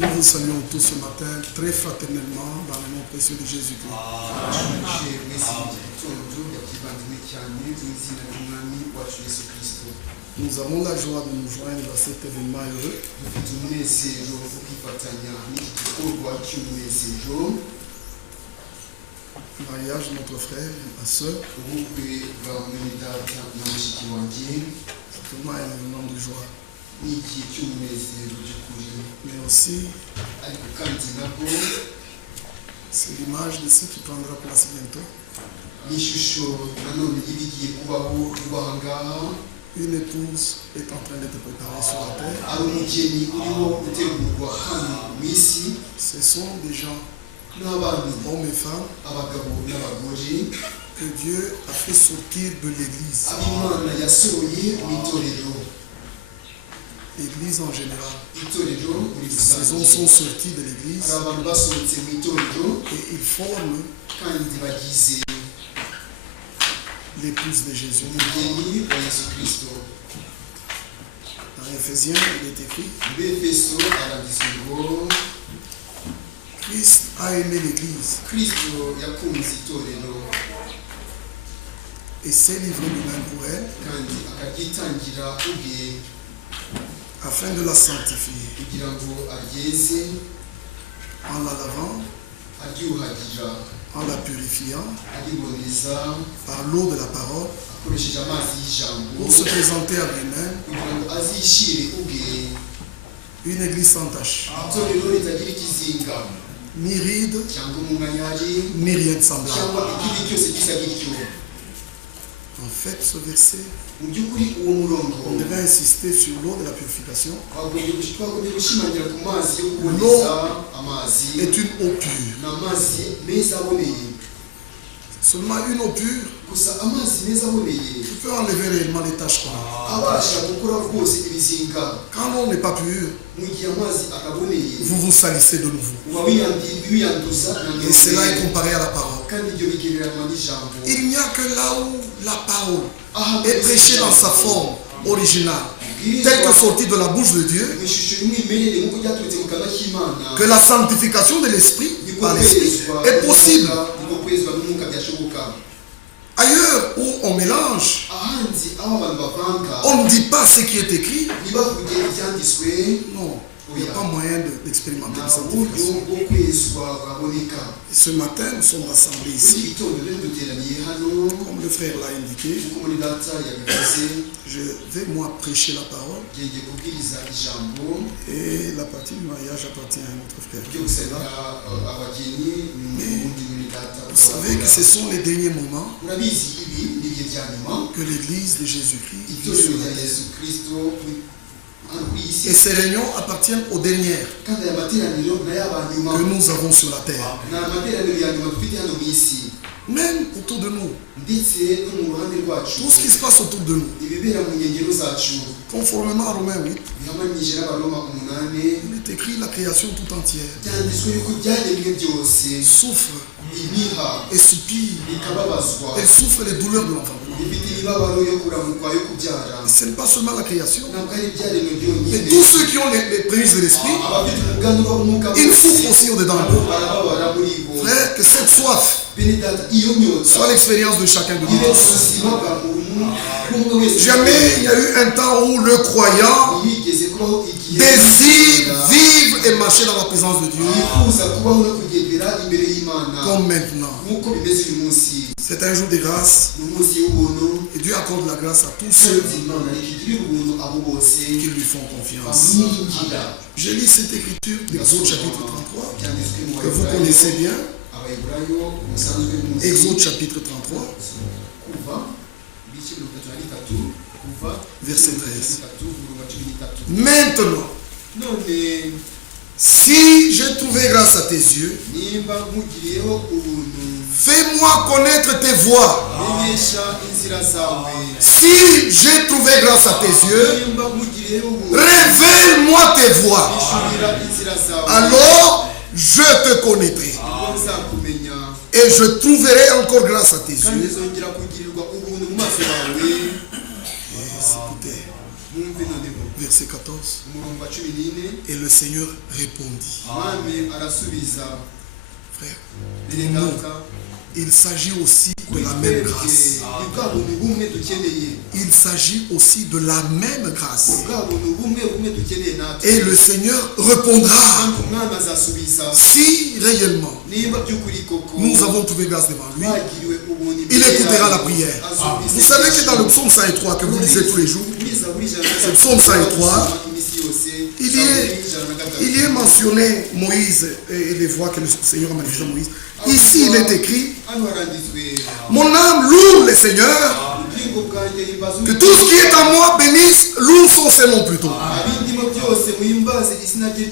Nous vous saluons tous ce matin très fraternellement dans le nom précieux de Jésus-Christ. Nous avons la joie de nous joindre à cet événement heureux. Mariage de notre frère et ma soeur. C'est vraiment un événement de joie. Mais aussi, c'est l'image de ce qui prendra place bientôt. Une épouse est en train d'être préparée sur la terre. Ce sont des gens, hommes et femmes, que Dieu a fait sortir de l'église. L'église en général. Ces hommes sont sortis de l'église et ils forment l'épouse de Jésus. Dans Éphésiens, il est écrit: Christ a aimé l'église et s'est livré lui-même pour elle afin de la sanctifier en la lavant, en la purifiant par l'eau de la parole pour se présenter à lui-même une église sans tache, ni ride, ni rien de semblable. En fait, ce verset, on devait insister sur l'eau de la purification. L'eau est une eau pure. Seulement une eau pure qui peut enlever réellement les taches qu'on a. Quand l'eau n'est pas pure, vous vous salissez de nouveau. Et cela est comparé à la parole. Il n'y a que là où la parole est prêchée dans sa forme originale, telle que sortie de la bouche de Dieu, que la sanctification de l'esprit par l'esprit est possible. Ailleurs où on mélange, on ne dit pas ce qui est écrit. Non, il n'y a pas moyen d'expérimenter la sanctification. Et ce matin, nous sommes rassemblés ici. Comme le frère l'a indiqué, je vais moi prêcher la parole. Et la partie du mariage appartient à notre frère. Mais vous savez que ce sont les derniers moments que l'Église de Jésus-Christ vit sur la terre. Et ces réunions appartiennent aux dernières que nous avons sur la terre. Même autour de nous, tout ce qui se passe autour de nous, conformément à Romains 8, il est écrit: la création tout entière souffre et soupire. Elle souffre les douleurs de l'enfantement. Ce n'est pas seulement la création, mais tous ceux qui ont les prémices de l'esprit, ils souffrent aussi au-dedans d'eux. Frère, que cette soif soit l'expérience de chacun de nous. Jamais il y a eu un temps où le croyant désire vivre et marcher dans la présence de Dieu comme maintenant. C'est un jour de grâce et Dieu accorde la grâce à tous ceux qui lui font confiance. Je lis cette écriture d'Exode chapitre 33 que vous connaissez bien. Exode chapitre 33 verset 13. Maintenant, si j'ai trouvé grâce à tes yeux, fais-moi connaître tes voies. Si j'ai trouvé grâce à tes yeux, révèle-moi tes voies. Alors, je te connaîtrai. Et je trouverai encore grâce à tes yeux. Écoutez, Verset 14. Et le Seigneur répondit. Frère, il s'agit aussi de la même grâce. Il s'agit aussi de la même grâce. Et le Seigneur répondra si réellement nous avons trouvé grâce devant lui. Il écoutera la prière. Vous savez que dans le psaume 103 que vous lisez tous les jours, le psaume 103, il y est mentionné Moïse et les voix que le Seigneur a manifestées à Moïse. Ici, il est écrit: mon âme loue le Seigneur, que tout ce qui est en moi bénisse, loue son Seigneur plutôt.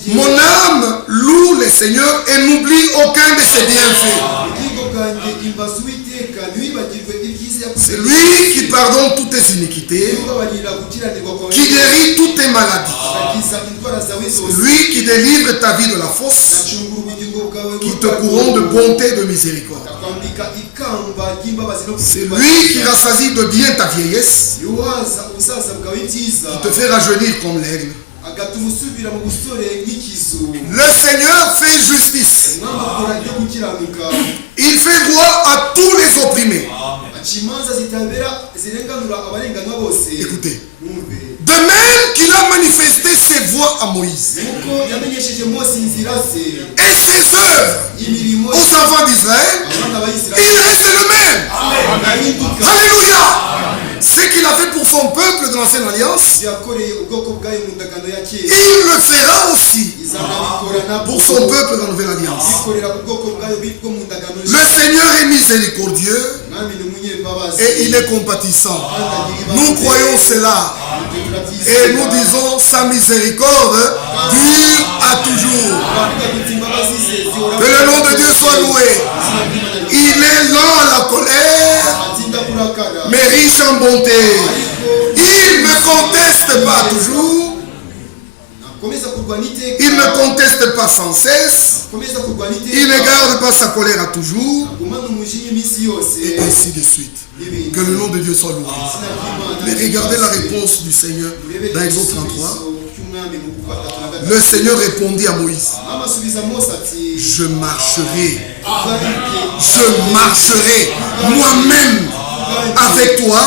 Mon âme loue le Seigneur et n'oublie aucun de ses bienfaits. C'est lui qui pardonne toutes tes iniquités, qui guérit toutes tes maladies. C'est lui qui délivre ta vie de la fosse, qui te couronne de bonté et de miséricorde. C'est lui qui rassasie de bien ta vieillesse, qui te fait rajeunir comme l'aigle. Le Seigneur fait justice. Il fait droit à tous les opprimés. Écoutez. De même qu'il a manifesté ses voies à Moïse et ses œuvres aux enfants d'Israël, il reste le même. Alléluia. Ce qu'il a fait pour son peuple de l'ancienne alliance, il le fera aussi pour son peuple de la nouvelle alliance. Le Seigneur est miséricordieux et il est compatissant. Nous croyons cela et nous disons: sa miséricorde dure à toujours. Que le nom de Dieu soit loué. Il est lent à la colère, mais riche en bonté. Il ne conteste pas toujours. Il ne conteste pas sans cesse. Il ne garde pas sa colère à toujours. Et ainsi de suite. Que le nom de Dieu soit loué. Mais regardez la réponse du Seigneur dans Exode 33. Le Seigneur répondit à Moïse: je marcherai moi-même avec toi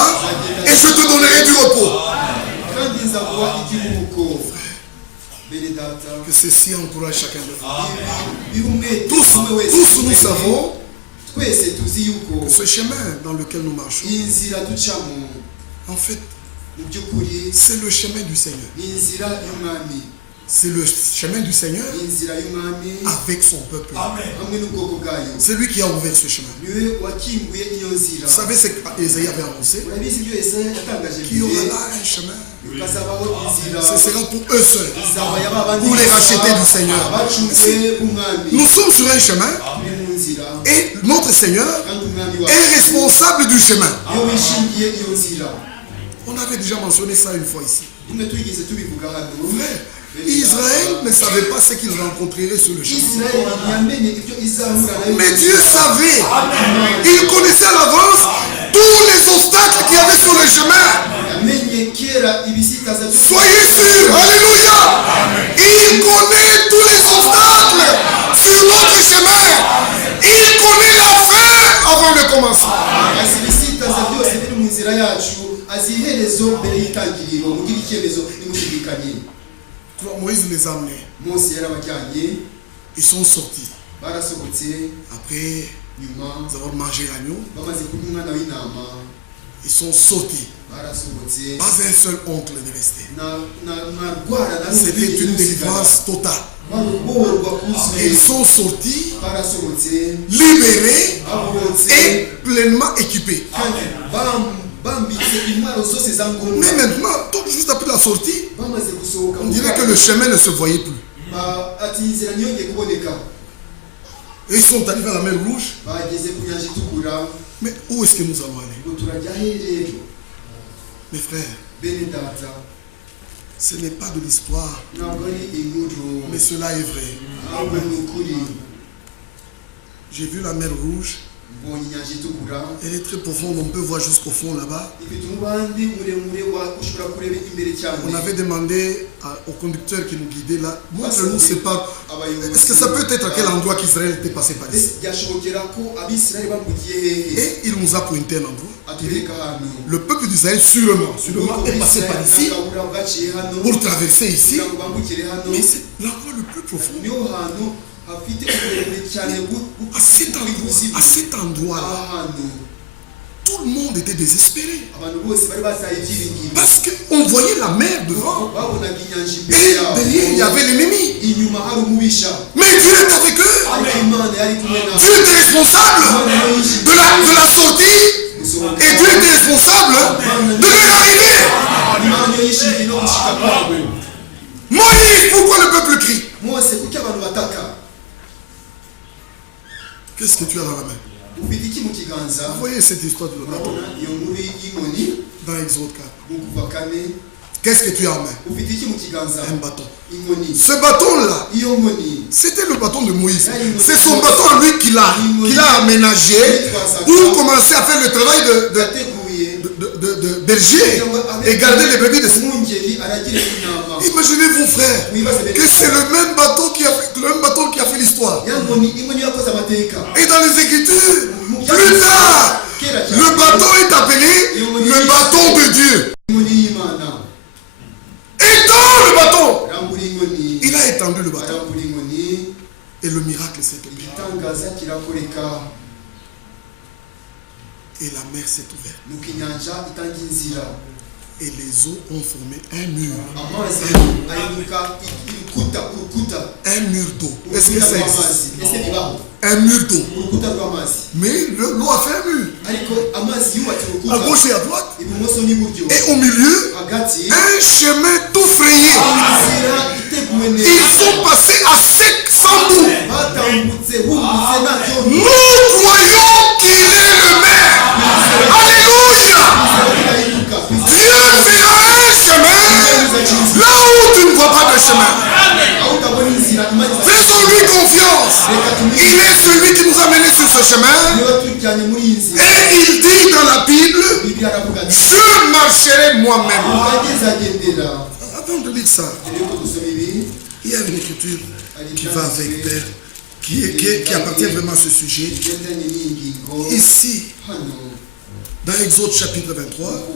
et je te donnerai du repos. Que ceci encourage chacun de vous. Tous nous savons que ce chemin dans lequel nous marchons, en fait, c'est le chemin du Seigneur. C'est le chemin du Seigneur avec son peuple. C'est lui qui a ouvert ce chemin. Vous savez ce qu'Ésaïe avait annoncé? Qu'il y aura là un chemin. Ce sera pour eux seuls, pour les racheter du Seigneur. Nous sommes sur un chemin et notre Seigneur est responsable du chemin. On avait déjà mentionné ça une fois ici. Israël ne savait pas ce qu'il rencontrerait sur le chemin. Mais Dieu savait. Il connaissait à l'avance tous les obstacles qu'il y avait sur le chemin. Soyez sûrs. Alléluia. Il connaît tous les obstacles sur notre chemin. Il connaît la fin avant le commencement. Moïse les a amenés. Ils sont sortis. Après avoir mangé l'agneau, ils sont sortis. Pas un seul oncle n'est resté. C'était une délivrance totale. Ils sont sortis, libérés et pleinement équipés. Mais maintenant, tout juste après la sortie, on dirait que le chemin ne se voyait plus. Et ils sont arrivés à la mer Rouge. Mais où est-ce que nous allons aller? Mes frères, ce n'est pas de l'histoire, mais cela est vrai. J'ai vu la mer Rouge Elle est très profonde, on peut voir jusqu'au fond là-bas. On avait demandé au conducteur qui nous guidait là, montre-nous c'est pas. Est-ce que ça peut être à quel endroit qu'Israël était passé par ici? Et il nous a pointé un endroit. Le peuple d'Israël sûrement est passé par ici pour traverser ici. Mais c'est l'endroit le plus profond. À cet endroit-là, tout le monde était désespéré. Parce qu'on voyait la mer devant. Et derrière, il y avait l'ennemi. Mais Dieu est avec eux. Dieu était responsable de la sortie. Et Dieu était responsable de leur arrivée. Moïse, pourquoi le peuple crie? Qu'est-ce que tu as dans la main? Vous voyez cette histoire de bateau dans Exode 4. Qu'est-ce que tu as en main? Un bâton. Ce bâton-là, c'était le bâton de Moïse. C'est son bâton à lui qu'il a aménagé pour commencer à faire le travail de berger et garder les brebis de ses. Imaginez-vous, frère, que c'est le même bateau qui a fait l'histoire. Et dans les Écritures, plus tard, le bateau est appelé le bâton de Dieu. Et dans le bateau, il a étendu le bateau. Et le miracle s'est opéré. Et la mer s'est ouverte. Et les eaux ont formé un mur. Un mur d'eau. Est-ce que ça existe? Un mur d'eau. Mais l'eau a fait un mur. À gauche et à droite. Et au milieu, un chemin tout frayé. Ils sont passés à sec sans bout. Nous croyons qu'il est le maire. Alléluia. Dieu fera un chemin là où tu ne vois pas de chemin. Faisons-lui confiance. Il est celui qui nous a menés sur ce chemin. Et il dit dans la Bible, je marcherai moi-même. Avant de lire ça, il y a une écriture qui va avec Père, qui appartient vraiment à ce sujet. Ici, dans Exode chapitre 23,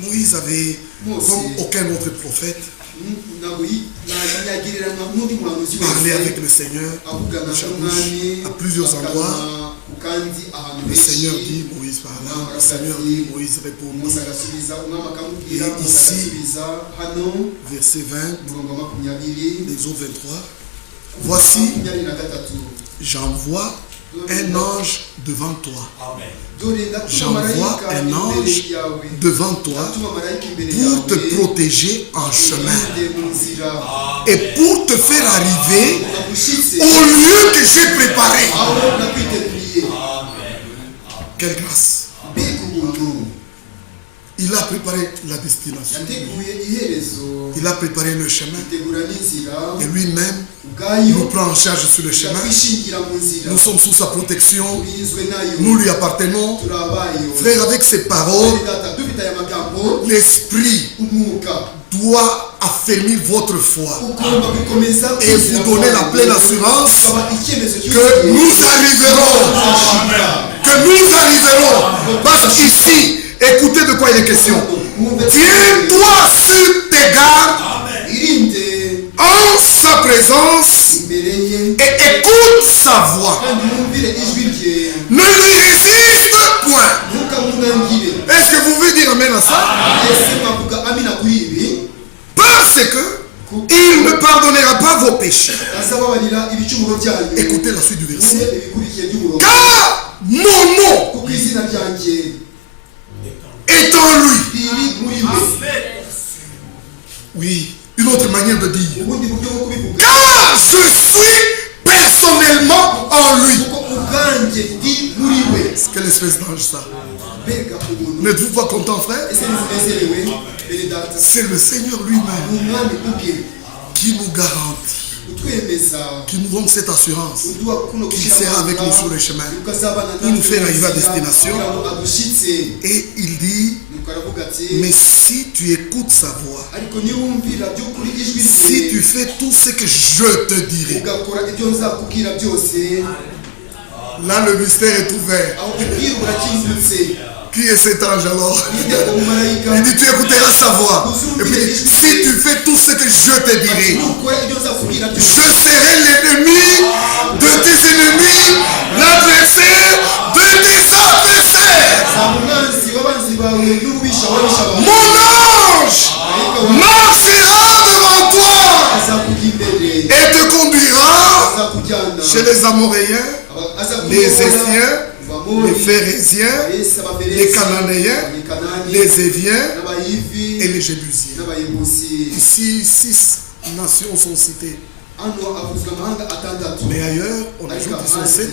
Moïse avait, comme aucun autre prophète, parlé avec le Seigneur à plusieurs endroits. Le Seigneur dit, Moïse parla. Le Seigneur dit, Moïse répond. Et ici, verset 20, Exode 23, voici, j'envoie un ange devant toi. J'envoie un ange devant toi pour te protéger en chemin et pour te faire arriver au lieu que j'ai préparé. Quelle grâce! Il a préparé la destination. Il a préparé le chemin. Et lui-même nous prend en charge sur le chemin. Nous sommes sous sa protection. Nous lui appartenons. Frère, avec ces paroles, l'Esprit doit affermir votre foi et vous donner la pleine assurance que nous arriverons. Que nous arriverons. Parce qu'ici, écoutez de quoi il est question. Tiens-toi sur tes gardes en sa présence et écoute sa voix. Ne lui résiste point. Est-ce que vous voulez dire amen à ça? Parce que il ne pardonnera pas vos péchés. Écoutez la suite du verset. Car mon nom est en lui. Oui, une autre manière de dire. Car je suis personnellement en lui. Quelle espèce d'ange ça? N'êtes-vous pas content, frère? C'est le Seigneur lui-même qui nous garantit qui nous donne cette assurance qu'il sera avec nous sur le chemin pour nous faire arriver à destination. Et il dit, mais si tu écoutes sa voix, si tu fais tout ce que je te dirai, là le mystère est ouvert. Qui est cet ange alors? Il dit, tu écouteras sa voix. Et puis, si tu fais tout ce que je te dirai, je serai l'ennemi de tes ennemis, l'adversaire de tes adversaires. Mon ange marchera devant toi et te conduira chez les Amoréens, les Essiens, les Phérésiens, les Cananéens, les Éviens et les Jébusiens. Ici, 6 nations sont citées. Mais ailleurs, on ajoute qu'ils sont 7.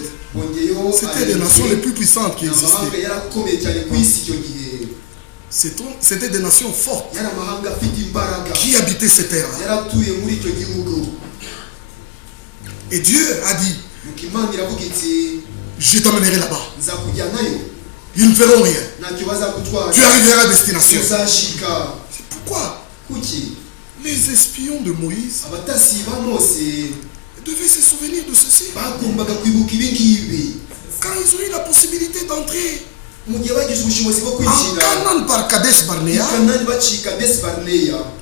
C'était les nations les plus puissantes qui existaient. C'était des nations fortes qui habitaient ces terres-là. Et Dieu a dit, je t'emmènerai là-bas. Ils ne feront rien. Tu arriveras à destination. C'est pourquoi les espions de Moïse devaient se souvenir de ceci. Quand ils ont eu la possibilité d'entrer en Canaan par Kadesh Barnea,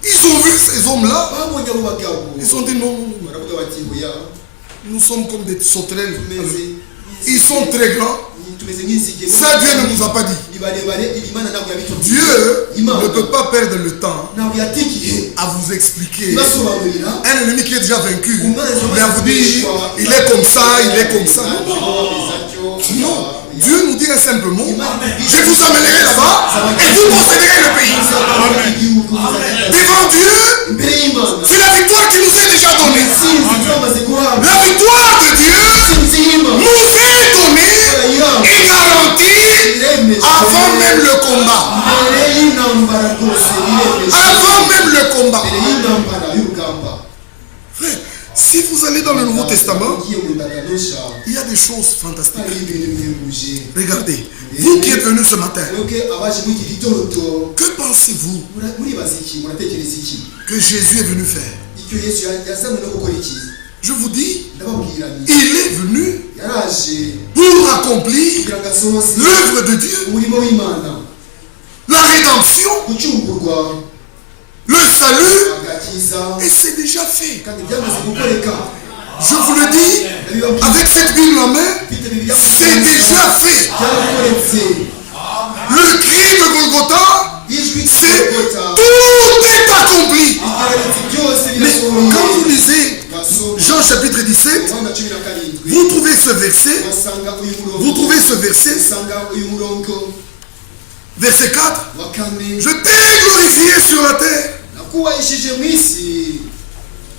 ils ont vu ces hommes-là. Ils ont dit non, nous sommes comme des sauterelles. Ils sont très grands. Ça, Dieu ne nous a pas dit. Dieu ne peut pas perdre le temps à vous expliquer un ennemi qui est déjà vaincu. Mais à vous dire, il est comme ça, il est comme ça. Non. Dieu nous dirait simplement, je vous emmènerai là-bas et vous posséderez le pays. Devant Dieu, c'est la victoire qui nous est déjà donnée. La victoire de Dieu nous est donnée et garantie avant même le combat. Avant même le combat. Frère, si vous allez dans le Nouveau Testament, il y a des choses fantastiques. Regardez, vous qui êtes venus ce matin, que pensez-vous que Jésus est venu faire? Je vous dis, il est venu pour accomplir l'œuvre de Dieu, la rédemption, le salut, et c'est déjà fait. Je vous le dis, avec cette Bible en main, c'est déjà fait. Le cri de Golgotha, c'est tout est accompli. Mais quand vous lisez Jean chapitre 17, vous trouvez ce verset, verset 4, je t'ai glorifié sur la terre.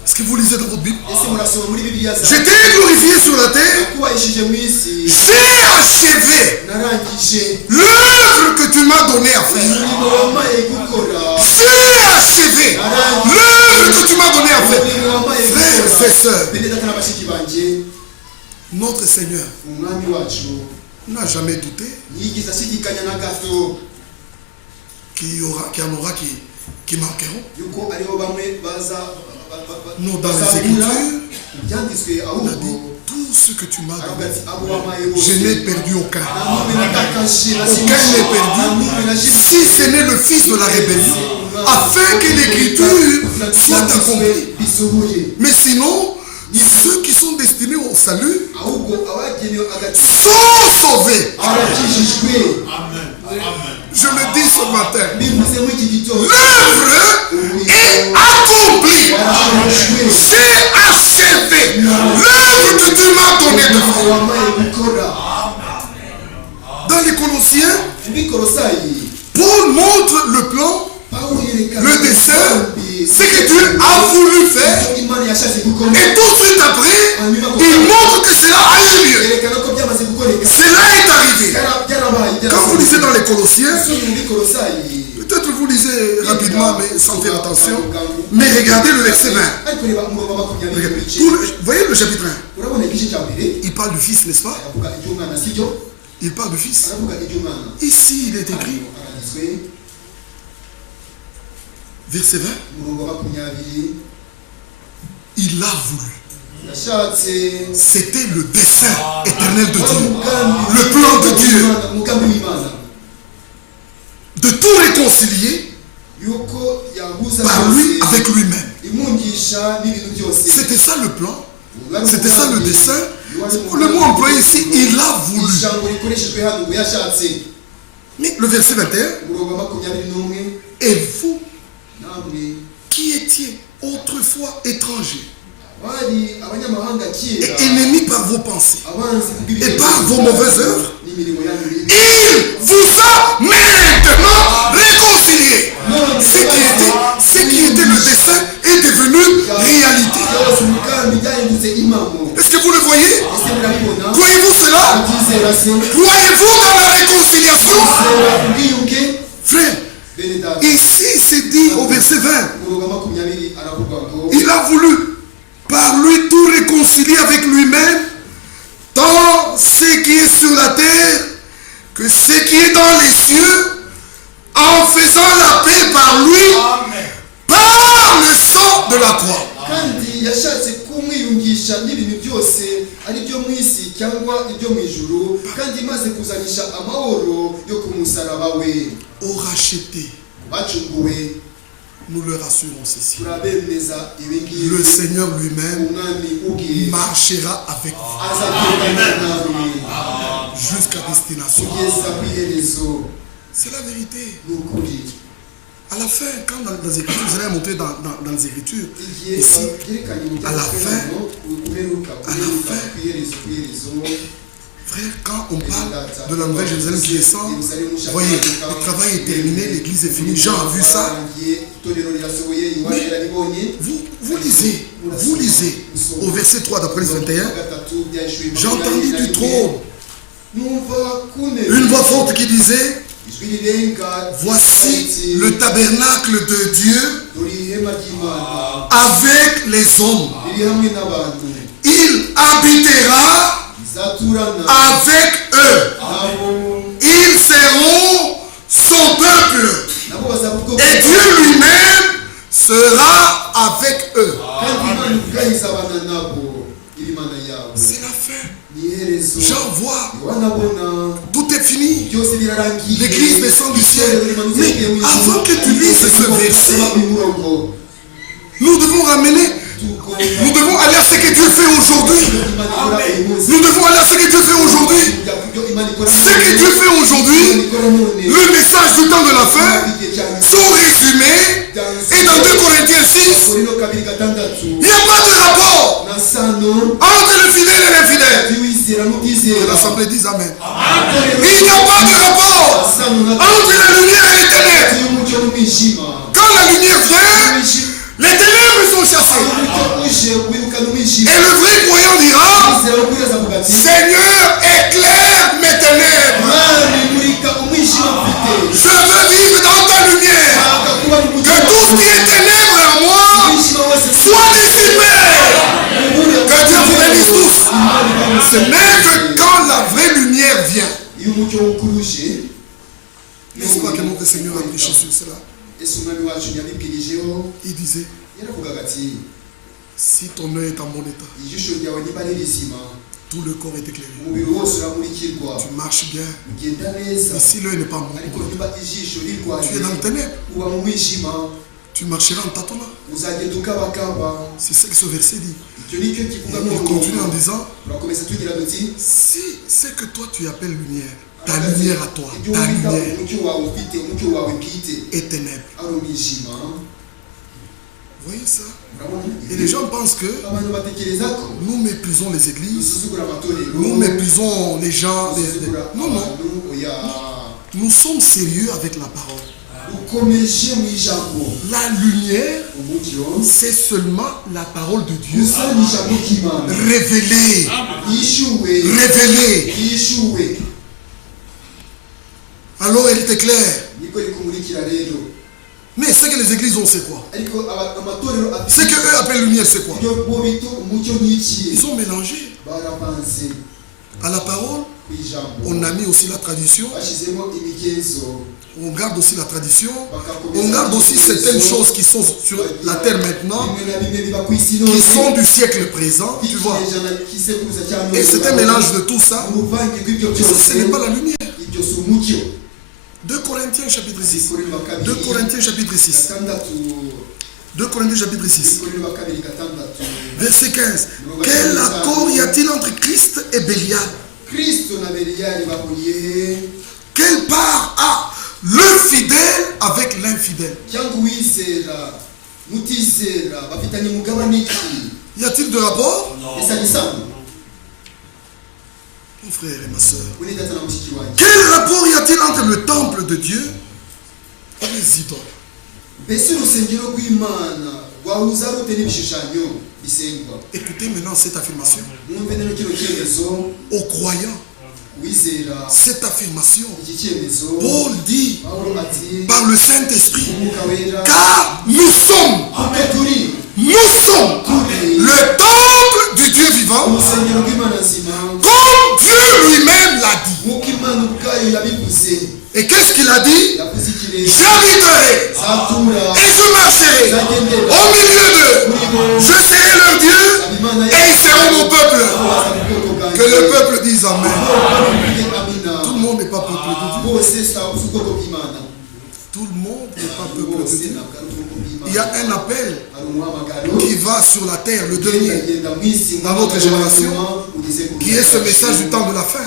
Est-ce que vous lisez dans votre Bible? Je t'ai glorifié sur la terre. J'ai achevé l'œuvre que tu m'as donnée à faire. J'ai achevé l'œuvre que tu m'as donnée à faire. Frères et sœurs, notre Seigneur n'a jamais douté qu'il y en aura qui manqueront. Non, dans les Écritures, on a dit tout ce que tu m'as donné. Je n'ai perdu aucun. Aucun n'est perdu. Si ce n'est le fils de la rébellion, afin que l'Écriture soit accomplie. Mais sinon, ceux qui sont destinés au salut sont sauvés. Je le dis ce matin. L'œuvre est accomplie. C'est achevé. L'œuvre que tu m'as donnée de faire. Dans les Colossiens, Paul montre le plan, le dessein, ce que Dieu a voulu faire. Et tout de suite après, il montre que cela a eu lieu. Cela est arrivé. Quand vous lisez dans les Colossiens, Peut-être vous lisez rapidement, mais sans faire attention. Mais regardez le verset 20. Vous voyez le chapitre 1. Il parle du Fils, n'est-ce pas? Il parle du Fils. Ici, il est écrit, verset 20, il a voulu. C'était le dessein éternel de Dieu, le plan de Dieu, de tout réconcilier par lui avec lui-même. C'était ça le plan, c'était ça le dessein. Le mot employé ici, il a voulu. Mais le verset 21, et vous qui étiez autrefois étrangers et ennemis par vos pensées et par vos mauvaises œuvres, il vous a maintenant réconciliés. Ce qui était le dessein est devenu réalité. Est-ce que vous le voyez? Croyez-vous cela? Croyez-vous dans la réconciliation? Frère, ici c'est dit au verset 20, il a voulu par lui tout réconcilier avec lui-même, tant ce qui est sur la terre que ce qui est dans les cieux, en faisant la paix par lui. Amen. Par le sang de la croix. Au racheté, nous le rassurons ceci. Le Seigneur lui-même marchera avec vous jusqu'à destination. C'est la vérité. À la fin, quand dans les Écritures, vous allez monter dans les Écritures, ici, à la fin, frère, quand on parle de la Nouvelle Jérusalem qui descend, voyez, le travail est terminé, l'église est finie, Jean a vu ça. Mais vous lisez au verset 3 d'Apocalypse 21, j'entendis du trône une voix forte qui disait, voici le tabernacle de Dieu avec les hommes. Il habitera avec eux. Ils seront son peuple. Et Dieu lui-même sera avec eux. C'est la fin. J'en vois. Tout est fini. L'église descend du ciel. Mais avant que tu lises ce verset, nous devons ramener. Nous devons aller à ce que Dieu fait aujourd'hui. Nous devons aller à ce que Dieu fait aujourd'hui. Ce que Dieu fait aujourd'hui, le message du temps de la fin, sont résumés. Et dans 2 Corinthiens 6, il n'y a pas de rapport entre le fidèle et l'infidèle. L'assemblée dit Amen. Il n'y a pas de rapport entre la lumière et les ténèbres. Quand la lumière vient, les ténèbres sont chassées. Et le vrai croyant dira, Seigneur, éclaire mes ténèbres. Je veux vivre dans ta lumière. Que tout ce qui est ténèbres en moi soit dissipé. Que Dieu vous bénisse tous. Ce n'est que quand la vraie lumière vient. N'est-ce pas que notre Seigneur a prêché sur cela? Il disait, si ton œil est en bon état, tout le corps est éclairé. Tu marches bien. Mais si l'œil n'est pas en bon état, tu es dans le ténèbre. Tu marcheras en tâtonnant. C'est ce que ce verset dit. Il continue en disant, si c'est que toi tu appelles lumière, ta lumière à toi, ta lumière est ténèbre. Vous voyez ça? Et les gens pensent que nous méprisons les églises, nous méprisons les gens. Non, non. Nous sommes sérieux avec la parole. La lumière, c'est seulement la parole de Dieu révélée. Révélée. Alors elle t'éclaire. Mais ce que les églises ont, c'est quoi? Ce qu'eux appellent lumière, c'est quoi? Ils ont mélangé. À la parole, on a mis aussi la tradition. On garde aussi la tradition. On garde aussi certaines choses qui sont sur la terre maintenant, qui sont du siècle présent, tu vois. Et c'est un mélange de tout ça. Ce n'est pas la lumière. 2 Corinthiens chapitre 6. 2 Corinthiens chapitre 6. 2 Corinthiens chapitre 6. Verset 15. Quel accord y a-t-il entre Christ et Bélial? Quelle part a le fidèle avec l'infidèle? Y a-t-il de rapport? Non. Mon frère et ma soeur. Quel rapport y a-t-il entre le temple de Dieu et les idoles? Écoutez maintenant cette affirmation. Aux croyants, cette affirmation, Paul dit par le Saint-Esprit, car nous sommes le temple du Dieu vivant, comme Dieu lui-même l'a dit. Et qu'est-ce qu'il a dit? J'habiterai et je marcherai au milieu d'eux. Je serai leur Dieu et ils seront mon peuple. Que le peuple dise Amen. Tout le monde n'est pas peuple de Dieu. Tout le monde n'est pas peuple de Dieu. Il y a un appel qui va sur la terre, le dernier, dans notre génération, qui est ce message du temps de la fin.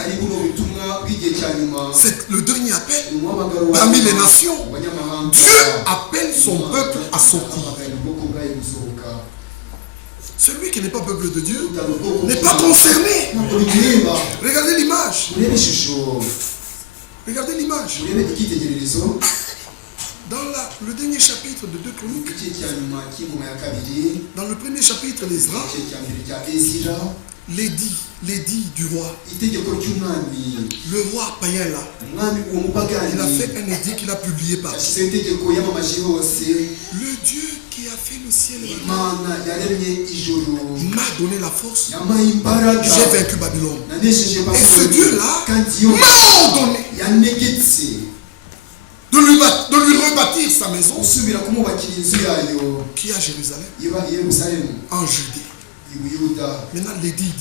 C'est le dernier appel parmi les nations. Dieu appelle son peuple à sortir. Celui qui n'est pas peuple de Dieu n'est pas concerné. Regardez l'image. Regardez l'image. Dans le dernier chapitre de 2 Chroniques, dans le premier chapitre, l'édit du roi, le roi païen là, il a fait un édit qu'il a publié par le Dieu qui a fait le ciel et la terre m'a donné la force. J'ai vaincu Babylone. Et ce Dieu-là m'a ordonné de lui rebâtir sa maison qui est à Jérusalem, en Judée. Maintenant, l'édit dit,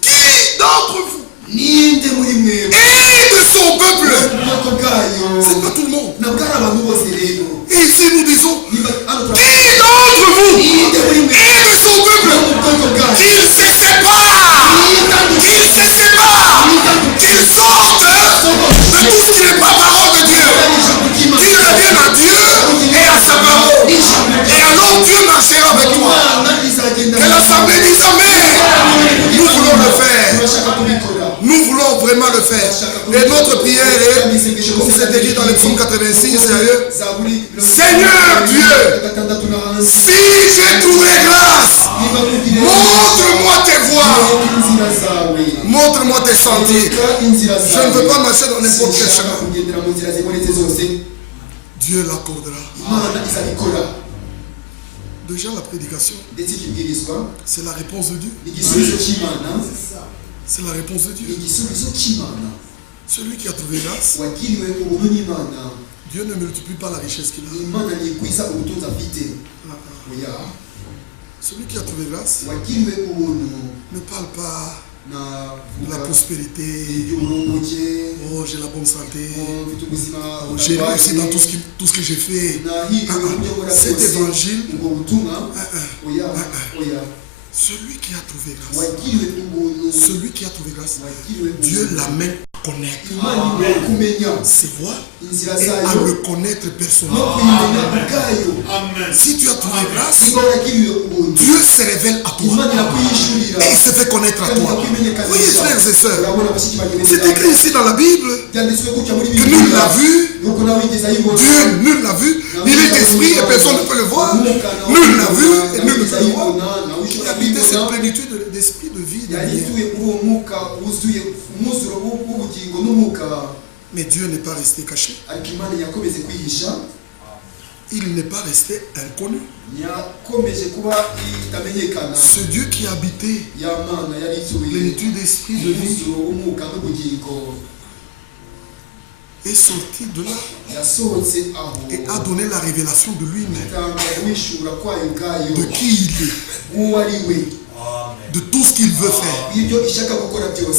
qui d'entre vous est de son peuple? C'est pas tout le monde. Et ici nous disons, qui d'entre vous est de son peuple? Qu'il se sépare, qu'il sorte de tout ce qui n'est pas parole de Dieu, qu'il revienne à Dieu et à sa parole. Et alors Dieu marchera avec toi. Que l'assemblée dise Amen. Nous voulons le faire. Nous voulons vraiment le faire. Et notre prière est, comme c'est écrit dans le psaume 86, Seigneur Dieu, si j'ai trouvé grâce, montre-moi tes voies, montre-moi tes sentiers. Je ne veux pas marcher dans n'importe quel chemin. Dieu l'accordera. Déjà la prédication, c'est la réponse de Dieu. C'est la réponse de Dieu. Celui qui a trouvé grâce, Dieu ne multiplie pas la richesse qu'il a. Celui qui a trouvé grâce ne parle pas de la prospérité. Oh, j'ai la bonne santé. Oh, j'ai réussi dans tout ce que j'ai fait. Cet évangile, celui qui a trouvé grâce, Dieu l'amène à connaître ses voies et à le connaître personnellement. Si tu as trouvé grâce, Dieu se révèle à toi et il se fait connaître à toi. Voyez, frères et sœurs, c'est écrit ici dans la Bible que nul l'a vu, Dieu nul l'a vu, il est esprit et personne ne peut le voir. Nul l'a vu et nul ne peut le voir. Il habite cette plénitude d'esprit, de vie, de lumière. Mais Dieu n'est pas resté caché. Il n'est pas resté inconnu. Ce Dieu qui habitait plénitude d'esprit de vie est sorti de là et a donné la révélation de lui-même, de qui il est, de tout ce qu'il veut faire,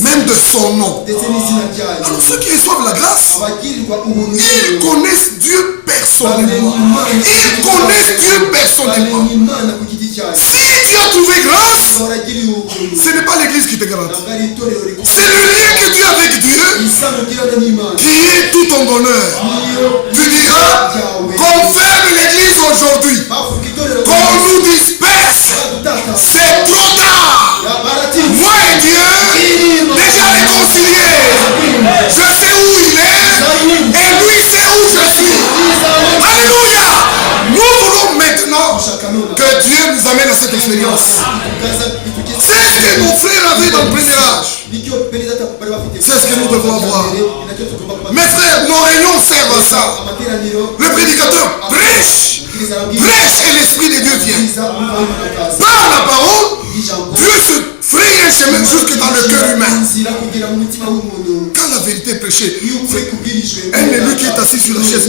même de son nom. Alors ceux qui reçoivent la grâce, ils connaissent Dieu personnellement. Ils connaissent Dieu personnellement. Si tu as trouvé grâce, ce n'est pas l'église qui te garantit. C'est le lien que tu as avec Dieu qui est tout ton bonheur. Tu diras, qu'on ferme l'église aujourd'hui, qu'on nous disperse, c'est trop tard. Moi et Dieu, déjà réconciliés, je sais où il est et lui sait où je suis. Alléluia. Nous voulons maintenant que Dieu nous amène à cette expérience. C'est ce que nos frères avaient dans le premier âge. C'est ce que nous devons avoir. Mes frères, nos réunions servent à ça. Le prédicateur prêche et l'Esprit de Dieu vient. Par la parole, Dieu se fraye un chemin jusque dans le cœur humain. Quand la vérité est prêchée, un élu qui est assis sur la chaise,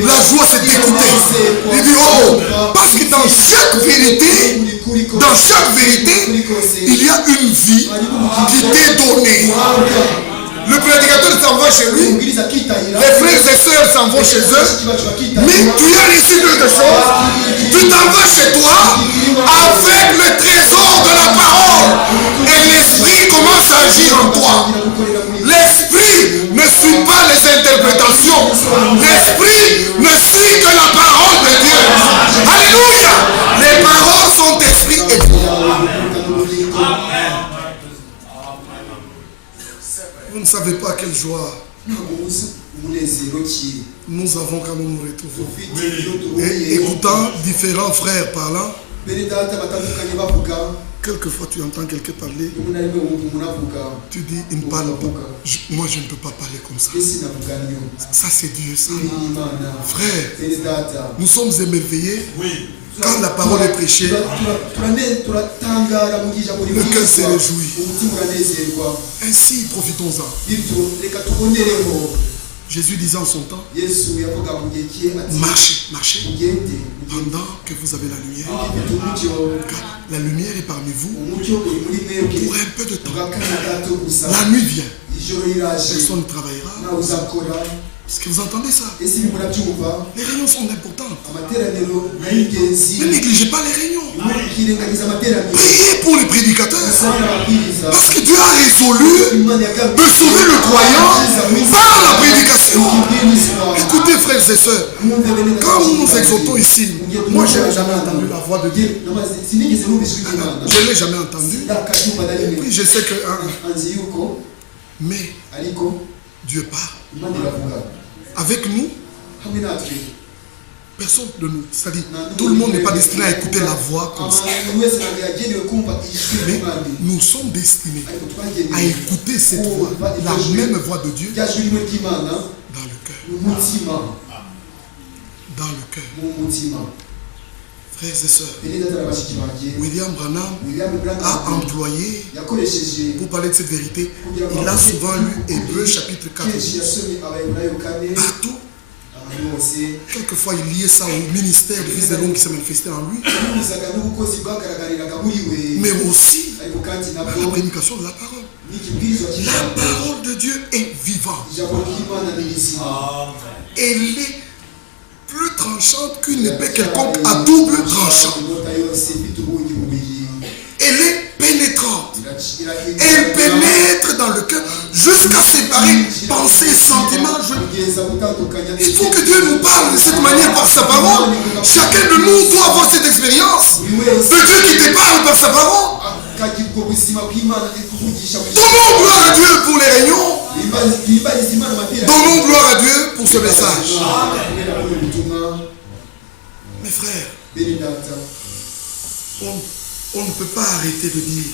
la joie c'est d'écouter. Il dit, oh, parce que dans chaque vérité, il y a une vie qui t'est donnée. Le prédicateur s'en va chez lui, les frères et sœurs s'en vont chez eux, mais tu as reçu quelque chose, tu t'en vas chez toi avec le trésor de la parole et l'esprit commence à agir en toi. L'esprit ne suit pas les interprétations, l'esprit ne suit que la parole de Dieu. Alléluia. Les paroles sont esprit et vie. Vous ne savez pas quelle joie nous avons quand nous nous retrouvons. Et écoutant différents frères parlant, quelquefois tu entends quelqu'un parler, tu dis, il ne parle pas. Moi je ne peux pas parler comme ça. Ça c'est Dieu, ça. Frère, nous sommes émerveillés. Quand la parole est prêchée, le cœur se réjouit. Ainsi, profitons-en. Jésus disait en son temps, marchez, marchez, pendant que vous avez la lumière. Car la lumière est parmi vous pour un peu de temps. La nuit vient. Personne ne travaillera. Est-ce que vous entendez ça? Les réunions sont importantes. Ne négligez pas les réunions. Priez pour les prédicateurs. Parce que Dieu a résolu de sauver le croyant par la prédication. Écoutez, frères et sœurs, quand nous nous exaltons ici, moi je n'ai jamais entendu la voix de Dieu. Je ne l'ai jamais entendu. Et puis je sais que... mais Dieu parle. Avec nous, personne de nous, c'est-à-dire tout le monde n'est pas destiné à écouter la voix comme ça. Mais nous sommes destinés à écouter cette voix, la même voix de Dieu, dans le cœur. Dans le cœur. Frères et sœurs, William Branham a employé, pour parler de cette vérité, il a souvent lu Hébreux chapitre 4. Partout, quelquefois il liait ça au ministère du Fils de l'homme qui s'est manifesté en lui, mais aussi à la prédication de la parole. La parole de Dieu est vivante. Elle est plus tranchante qu'une épée quelconque à double tranchant. Elle est pénétrante. Elle pénètre dans le cœur jusqu'à séparer pensée, sentiment. Il faut que Dieu nous parle de cette manière par sa parole. Chacun de nous doit avoir cette expérience de Dieu qui te parle par sa parole. Donnons gloire à Dieu pour les réunions. Donnons gloire à Dieu pour ce message. Mes frères, on ne peut pas arrêter de dire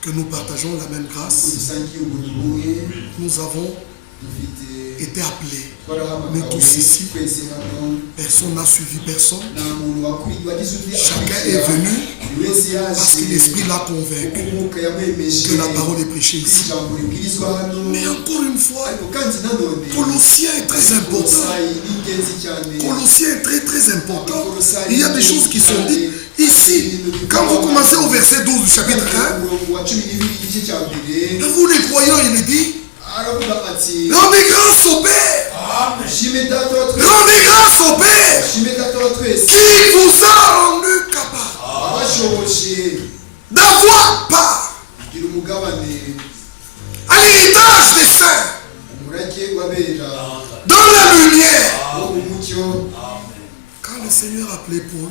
que nous partageons la même grâce. Nous avons était appelé. Nous tous ici, personne n'a suivi personne. Chacun est venu parce que l'Esprit l'a convaincu que la parole est prêchée ici. Mais encore une fois, Colossiens est très important. Colossiens est très très important. Il y a des choses qui sont dites ici. Quand vous commencez au verset 12 du chapitre 1, vous les croyants, il est dit: rendez grâce au Père. Rendez grâce au Père qui vous a rendu capable d'avoir part à l'héritage des saints dans la lumière. Quand le Seigneur appelait Paul,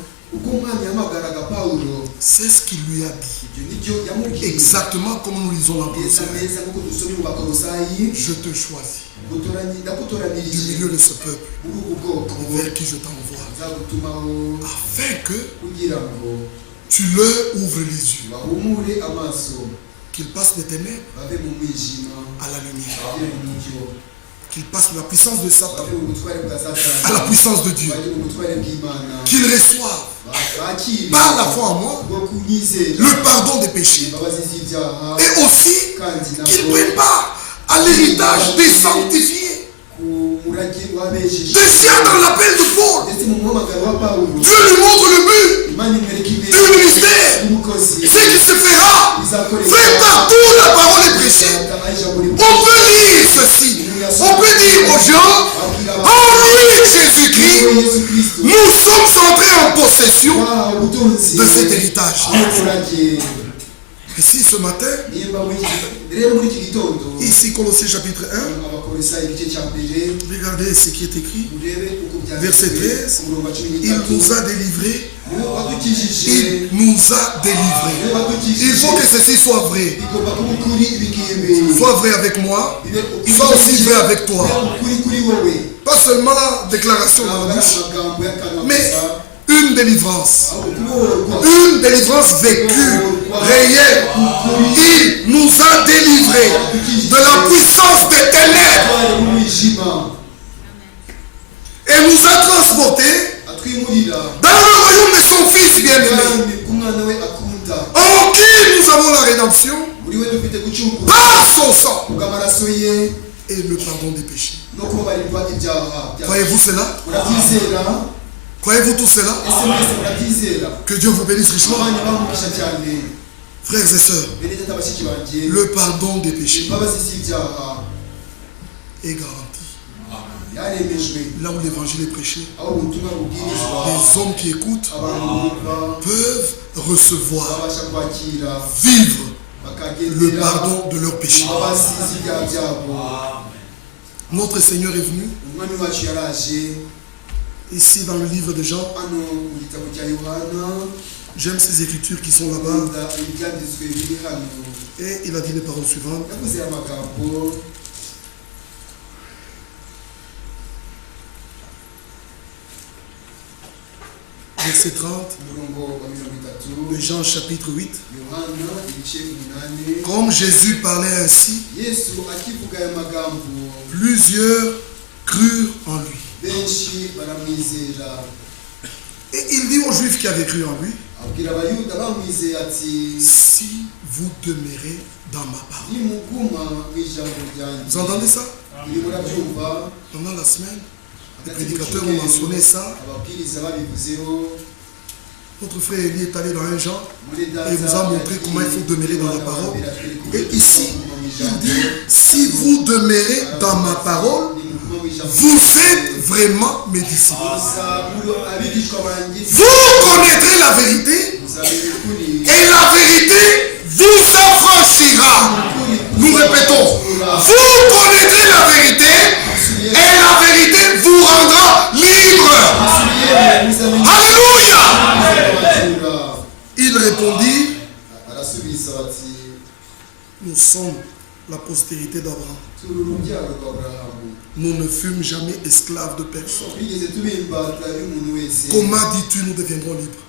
c'est ce qu'il lui a dit. Exactement comme nous lisons dans Colossiens. Je te choisis du milieu de ce peuple vers qui je t'envoie, afin que tu leur ouvres les yeux, qu'ils passent des ténèbres à la lumière, qu'ils passent de la puissance de Satan à la puissance de Dieu, qu'ils reçoivent par la foi en moi le pardon des péchés, et aussi qu'ils prennent part à l'héritage des sanctifiés, descend dans l'appel de Paul. Dieu lui montre le but du ministère, ce qui se fera. Frère, partout la parole est prêchée. On peut lire ceci. On peut dire aux gens: en lui, Jésus-Christ, nous sommes entrés en possession de cet héritage. Ici ce matin, ici Colossiens chapitre 1, regardez ce qui est écrit, verset 13, il nous a délivrés. Il nous a délivrés. Il faut que ceci soit vrai. Soit vrai avec moi, soit aussi vrai avec toi. Pas seulement déclaration dans la bouche, mais une délivrance. Une délivrance vécue, réelle. Il nous a délivrés de la puissance des ténèbres et nous a transportés dans le royaume de son Fils bien-aimé, en qui nous avons la rédemption par son sang et le pardon des péchés. Croyez-vous cela? Croyez-vous tout cela? Que Dieu vous bénisse richement. Frères et sœurs, le pardon des péchés est garanti. Là où l'évangile est prêché, les hommes qui écoutent peuvent recevoir, vivre le pardon de leurs péchés. Notre Seigneur est venu ici dans le livre de Jean. J'aime ces écritures qui sont là-bas. Et il a dit les paroles suivantes. Verset 30 de Jean chapitre 8. Comme Jésus parlait ainsi, plusieurs crurent en lui. Et il dit aux Juifs qui avaient cru en lui: si vous demeurez dans ma parole. Vous entendez ça? Pendant la semaine, les prédicateurs ont mentionné ça. Votre frère Élie est allé dans un Jean et vous a montré comment il faut demeurer dans la parole. Et ici, il dit: si vous demeurez dans ma parole, vous êtes vraiment mes disciples. Vous connaîtrez la vérité et la vérité vous affranchira. Nous répétons: vous connaîtrez la vérité et la vérité vous rendra libre. Alléluia. Il répondit: nous sommes la postérité d'Abraham. Nous ne fûmes jamais esclaves de personne. Comment dis-tu nous deviendrons libres?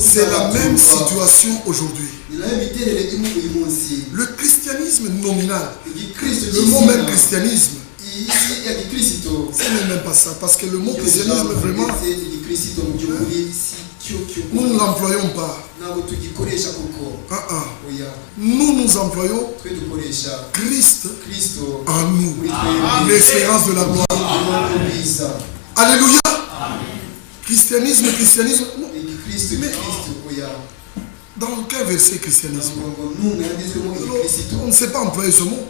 C'est la même situation aujourd'hui. Le christianisme nominal, le mot même christianisme, ce n'est même pas ça, parce que le mot christianisme vraiment, nous ne l'employons pas. Nous employons Christ en nous, l'espérance de la gloire. Alléluia. Christianisme. Mais dans quel verset christianisme? On ne sait pas employer ce mot.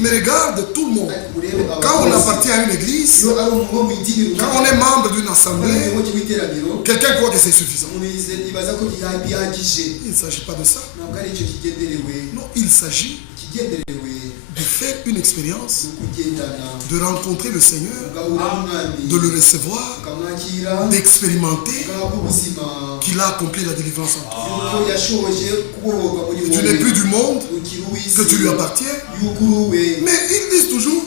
Mais regarde tout le monde. Quand on appartient à une église, quand on est membre d'une assemblée, quelqu'un croit que c'est suffisant. Il ne s'agit pas de ça. Non, il s'agit de faire une expérience, de rencontrer le Seigneur, de le recevoir, d'expérimenter qu'il a accompli la délivrance en toi. Tu n'es plus du monde, que tu lui appartiens. Mais ils disent toujours,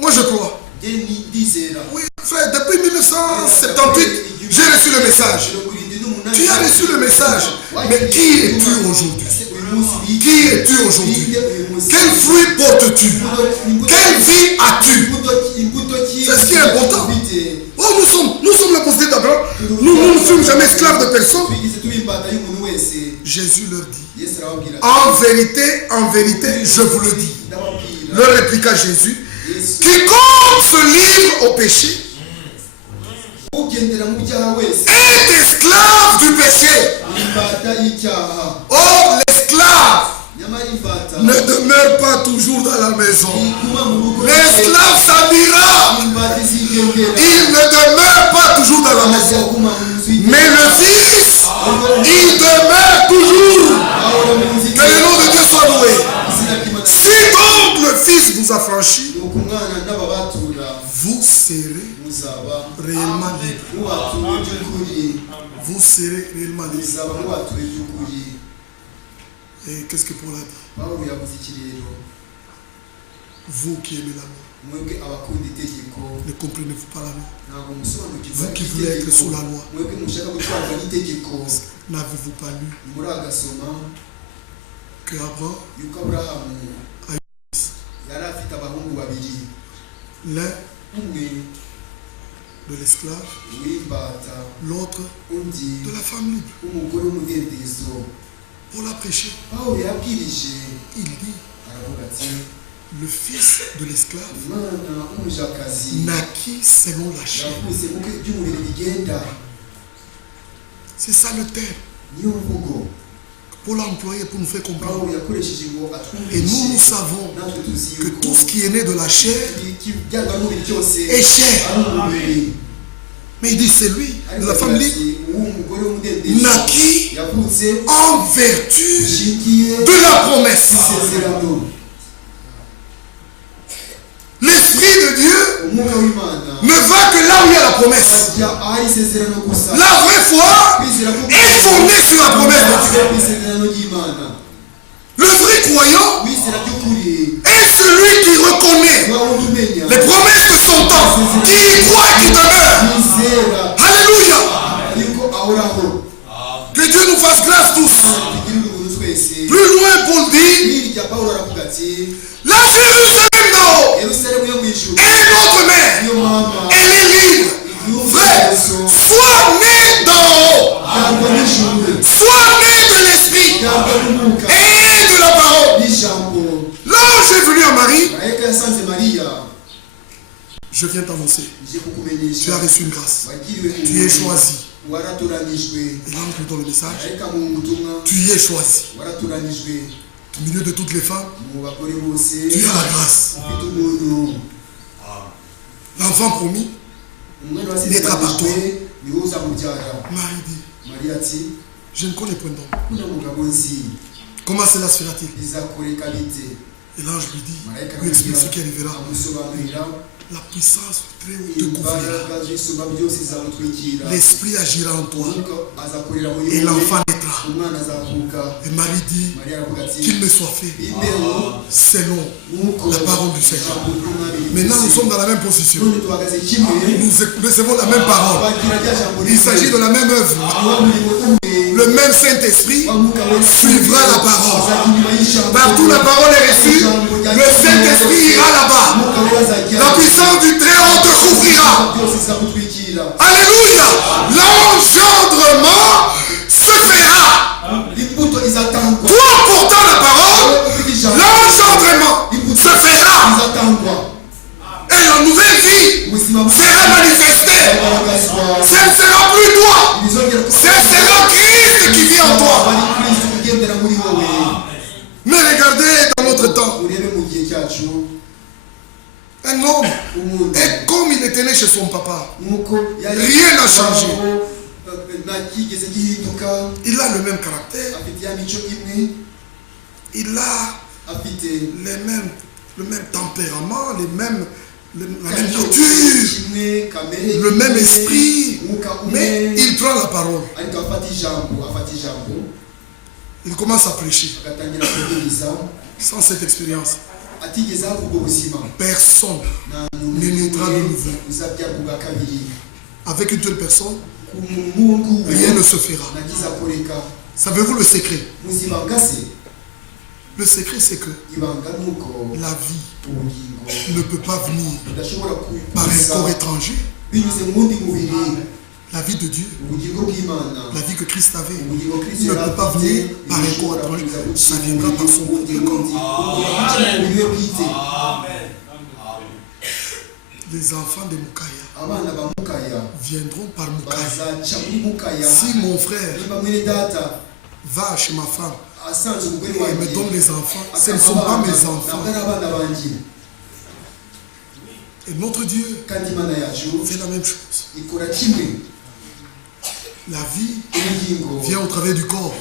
moi je crois. Oui, frère, depuis 1978, j'ai reçu le message. Tu as reçu le message. Mais qui es-tu aujourd'hui? Qui es-tu aujourd'hui? Quel fruit portes-tu? Quelle vie as-tu? C'est ce qui est important. Oh, nous sommes la postérité d'Abraham. Nous ne sommes jamais esclaves de personne. Jésus leur dit, en vérité, je vous le dis. Leur répliqua Jésus, quiconque se livre au péché est esclave du péché. Oh, l'esclave ne demeure pas toujours dans la maison. L'esclave s'habillera. Il ne demeure pas toujours dans la maison. Mais le Fils, il demeure toujours. Que le nom de Dieu soit loué. Si donc le Fils vous affranchit, vous serez réellement libre. Vous serez réellement libre. Et qu'est-ce que Paul a dit? Vous qui aimez la loi, ne comprenez-vous pas la loi? Vous qui voulez être sous la loi, n'avez-vous pas lu que Abraham a eu l'un de l'esclave, l'autre de la femme libre. Pour la prêcher, il dit, le fils de l'esclave naquit selon la chair. C'est ça le terme. Pour l'employer, pour nous faire comprendre. Et nous savons que tout ce qui est né de la chair est chair. Mais il dit, c'est lui, de la femme libre, naquit en vertu de la promesse. L'Esprit de Dieu ne va que là où il y a la promesse. La vraie foi est fondée sur la promesse de Dieu. Le vrai croyant est celui qui reconnaît les promesses de son temps, qui y croit et qui demeure. Alléluia. Que Dieu nous fasse grâce tous. Plus loin, Paul dit, la Jérusalem d'en haut est notre mère. Elle est libre. Frère, sois né d'en haut. Sois né de l'esprit et de la parole. L'ange est venu à Marie. Je viens t'annoncer. Tu as reçu une grâce. Tu es choisi. Et là, nous dans le message. Tu y es choisi. Au milieu de toutes les femmes, tu as la grâce. L'enfant promis naîtra par toi. Marie dit, je ne connais point d'homme. Comment cela se fera-t-il? Et l'ange lui dit, lui explique ce qui arrivera. La puissance te couvrira. L'esprit agira en toi. Et l'enfant naîtra. Et Marie dit qu'il me soit fait selon la parole du Seigneur. Maintenant, nous sommes dans la même position. Nous recevons la même parole. Il s'agit de la même œuvre. Le même Saint-Esprit suivra la parole. Partout la parole est reçue, le Saint-Esprit ira là-bas. La puissance du Très-Haut te couvrira. Alléluia. L'engendrement se fera. Toi portant la parole, l'engendrement se fera. Et la nouvelle vie sera manifestée. Ce ne sera plus toi. Ce sera Christ qui vit en toi. Mais regardez dans notre temps. Un homme, et comme il était né chez son papa, rien n'a changé. Il a le même caractère. Il a le même tempérament, la même nature, le même esprit. Mais il prend la parole. Il commence à prêcher. Sans cette expérience, personne ne naîtra de nouveau. Avec une telle personne, rien ne se fera. Savez-vous le secret? Le secret, c'est que la vie ne peut pas venir par un corps étranger. La vie de Dieu, la vie que Christ avait, ne peut pas venir par un corps étranger. Ça viendra par son propre corps. Les enfants de Mukaya viendront par Mukaya. Si mon frère va chez ma femme et me donne les enfants, ce ne sont pas mes enfants. Et notre Dieu fait la même chose. La vie vient au travers du corps.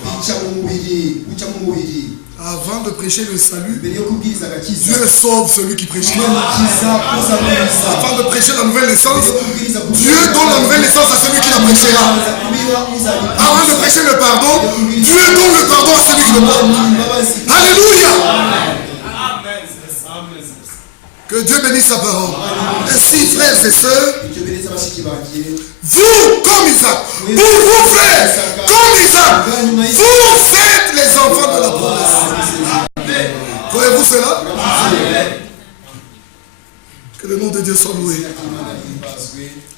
Avant de prêcher le salut, Dieu sauve celui qui prêche. Avant de prêcher la nouvelle naissance, Dieu donne la nouvelle naissance à celui qui la prêchera. Avant de prêcher le pardon, Dieu donne le pardon à celui qui le porte. Alléluia. Que Dieu bénisse sa parole. Ainsi, frères et sœurs, vous comme Isaac, pour vous frères comme Isaac, vous êtes les enfants de la promesse. Croyez-vous cela? Que le nom de Dieu soit loué.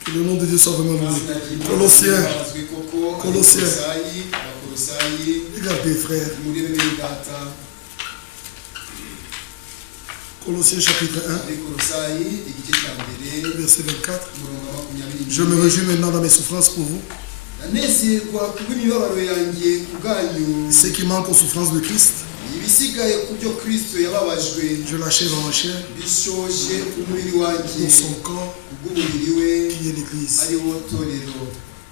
Que le nom de Dieu soit vraiment loué. Colossiens. Regardez, frères. Colossiens chapitre 1, verset 24. Je me réjouis maintenant dans mes souffrances pour vous. Ce qui manque aux souffrances de Christ, je l'achève en chair pour son corps, qui est l'Église.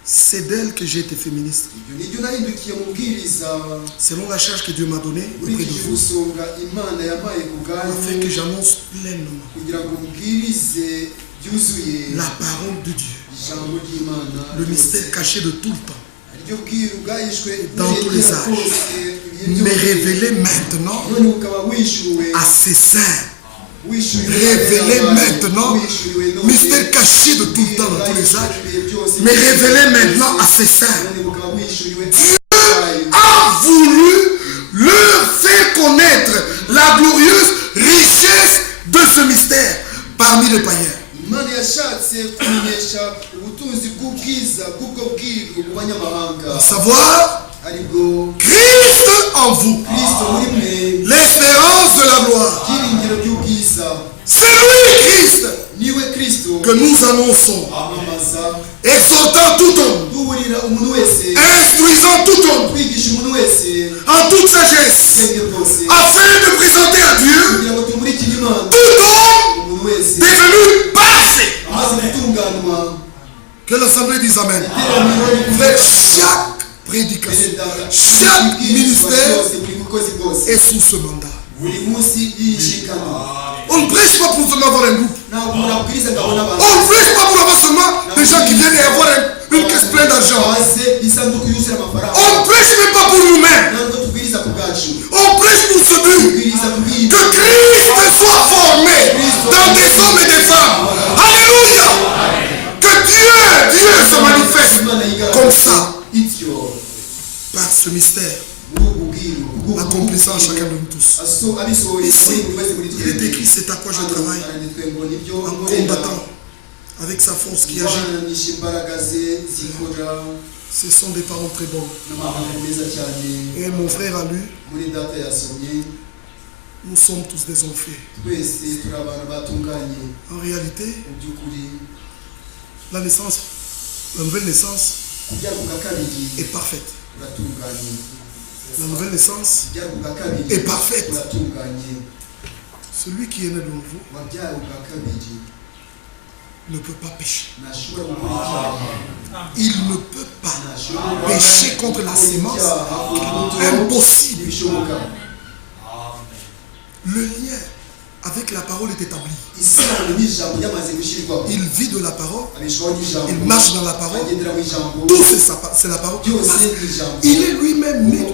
C'est d'elle que j'ai été féministe. Selon la charge que Dieu m'a donnée auprès de vous, afin que j'annonce pleinement la parole de Dieu, le mystère caché de tout le temps, dans tous les âges, mais révélé maintenant à ses saints. Révélé maintenant, mystère caché de tout le temps dans tous les âges, mais révélé maintenant à ses saints. Dieu a voulu leur faire connaître la glorieuse richesse de ce mystère parmi les païens. À savoir, Christ en vous, l'espérance de la gloire. C'est lui, Christ, que nous annonçons, exhortant tout homme, instruisant tout homme, en toute sagesse, afin de présenter à Dieu tout homme devenu parfait. Que l'Assemblée dise Amen. Frère, chaque prédication, chaque ministère est sous ce mandat. On ne prêche pas pour seulement avoir un groupe. On ne prêche pas pour avoir seulement des gens qui viennent et avoir une caisse pleine d'argent. On ne prêche même pas pour nous-mêmes. On prêche pour ce but. Que Christ soit formé dans des hommes et des femmes. Alléluia. Que Dieu se manifeste comme ça. Par ce mystère. Accomplissant à chacun de nous tous. Ici, il est écrit, c'est à quoi je travaille. En combattant avec sa force qui agit. Ce sont des paroles très bonnes. Et mon frère a lu. Nous sommes tous des enfants. En réalité, la nouvelle naissance est parfaite. La nouvelle naissance est parfaite. Celui qui est né de nouveau ne peut pas pécher. Il ne peut pas pécher contre la sémence. Impossible. Le lien avec la parole est établi. Il vit de la parole. Il marche dans la parole. Tout c'est la parole. Il est lui-même né.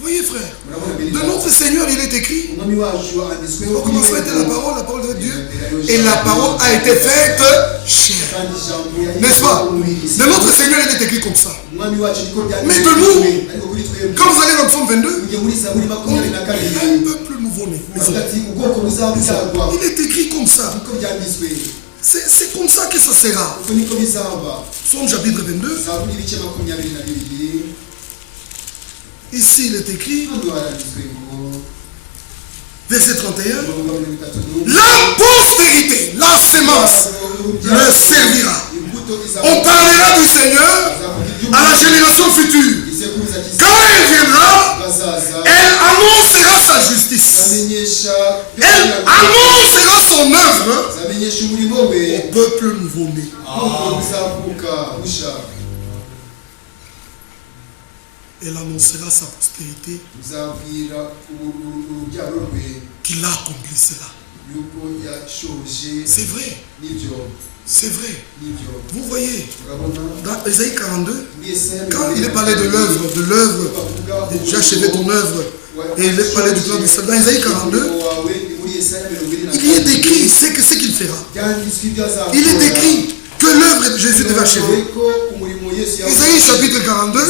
Vous voyez, frère, de notre Seigneur, il est écrit. Au commencement était la parole de Dieu. Et la parole a été faite chair. N'est-ce pas? De notre Seigneur, il est écrit comme ça. Mais de nous, quand vous allez dans le psaume 22, on est un peuple nouveau-né. Il est écrit comme ça. C'est comme ça que ça sera. Psaume chapitre 22. Ici, il est écrit, verset 31, la postérité, la sémence, le servira. On parlera du Seigneur à la génération future. Quand elle viendra, elle annoncera sa justice. Elle annoncera son œuvre au peuple nouveau-né. Elle annoncera sa postérité qu'il a accompli cela. C'est vrai. C'est vrai. Vous voyez, dans Ésaïe 42, quand il est parlé de l'œuvre, j'ai achevé ton œuvre, et il est parlé du plan du salut. Dans Ésaïe 42, il est décrit ce qu'il fera. Il est décrit que l'œuvre de Jésus devait achever. Ésaïe chapitre 42.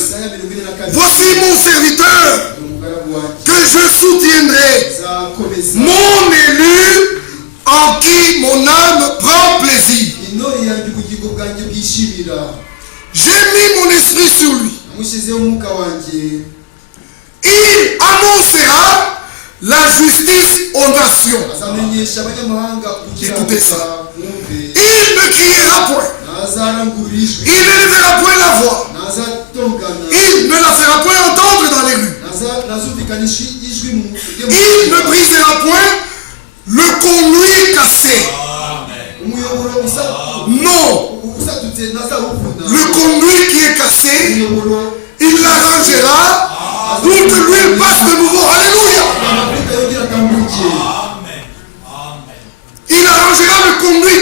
Voici mon serviteur que je soutiendrai, mon élu en qui mon âme prend plaisir. J'ai mis mon esprit sur lui. Il annoncera la justice aux nations. Écoutez ça. Il ne criera point. Il ne lèvera point la voix. Il ne la fera point entendre dans les rues. Il ne brisera point le conduit cassé. Non. Le conduit qui est cassé, il l'arrangera pour que l'huile passe de nouveau. Alléluia. Il arrangera le conduit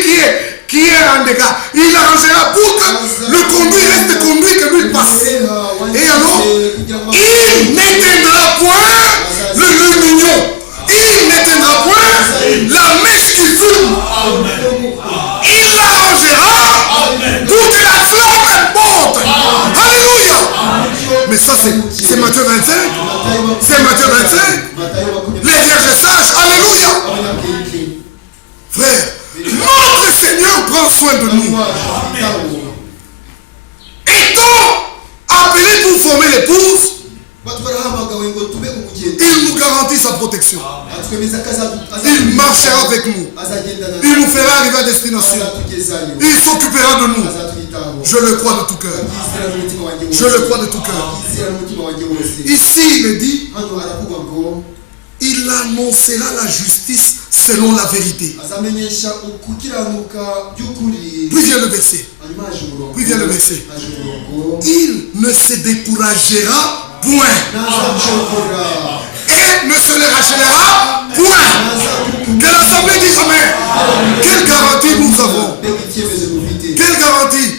qui est en dégâts. Il arrangera pour que le conduit reste conduit, que l'huile passe. Et alors, il n'éteindra point le lumignon. Il n'éteindra point la mèche qui fume. Il l'arrangera pour que la flamme monte. Alléluia. Mais ça, c'est Matthieu 25. C'est Matthieu 25. Les vierges sages. Alléluia. Frère, notre Seigneur prend soin de nous. Étant appelé pour former l'épouse, il nous garantit sa protection. Il marchera avec nous. Il nous fera arriver à destination. Il s'occupera de nous. Je le crois de tout cœur. Je le crois de tout cœur. Ici, il est dit, il annoncera la justice selon la vérité. Puis vient le verset. Il ne se découragera point. Et ne se les rachètera point. Que l'Assemblée dise Amen. Quelle garantie nous avons? Quelle garantie?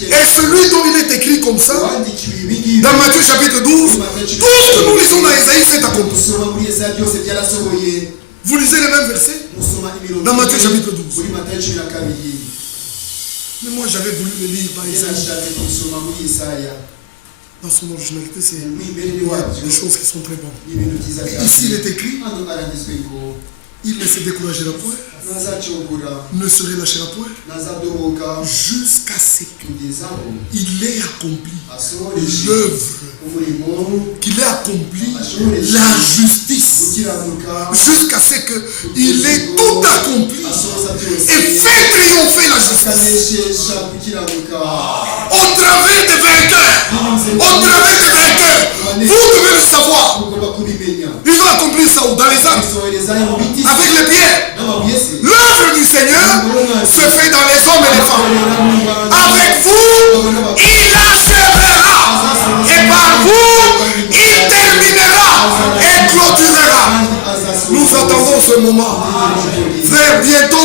Et celui dont il est écrit comme ça, dans Matthieu chapitre 12, tout ce que nous lisons dans Isaïe, c'est accompli. Vous lisez les mêmes versets dans Matthieu chapitre 12. Mais moi j'avais voulu le lire par Isaïe. Dans son originalité, c'est des choses qui sont très bonnes. Ici il est écrit, il ne se découragera point, ne se relâchera point, jusqu'à ce qu'il ait accompli l'œuvre, qu'il ait accompli la justice, jusqu'à ce qu'il ait tout accompli et fait triompher la justice. Au travers des vainqueurs, vous devez le savoir. Ils ont accompli ça dans les actes, avec les pierres. L'œuvre du Seigneur se fait dans les hommes et les femmes. Avec vous, il achèvera. Et par vous, il terminera et clôturera. Nous attendons ce moment. Frère, bientôt.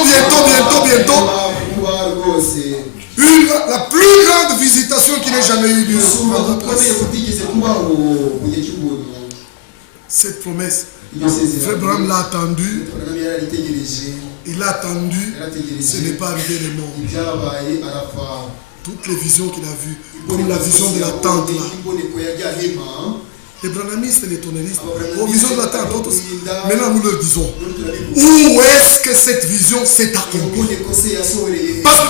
La plus grande visitation qui n'ait jamais eu lieu. Cette promesse, Frère Branham l'a attendu. Il l'a attendu. Ce n'est pas arrivé les morts. Toutes les visions qu'il a vues, comme la vision de la tente là. Les branhamistes et les tonnelistes, aux visions de la tente, maintenant nous leur disons, où est-ce que cette vision s'est accomplie? Parce que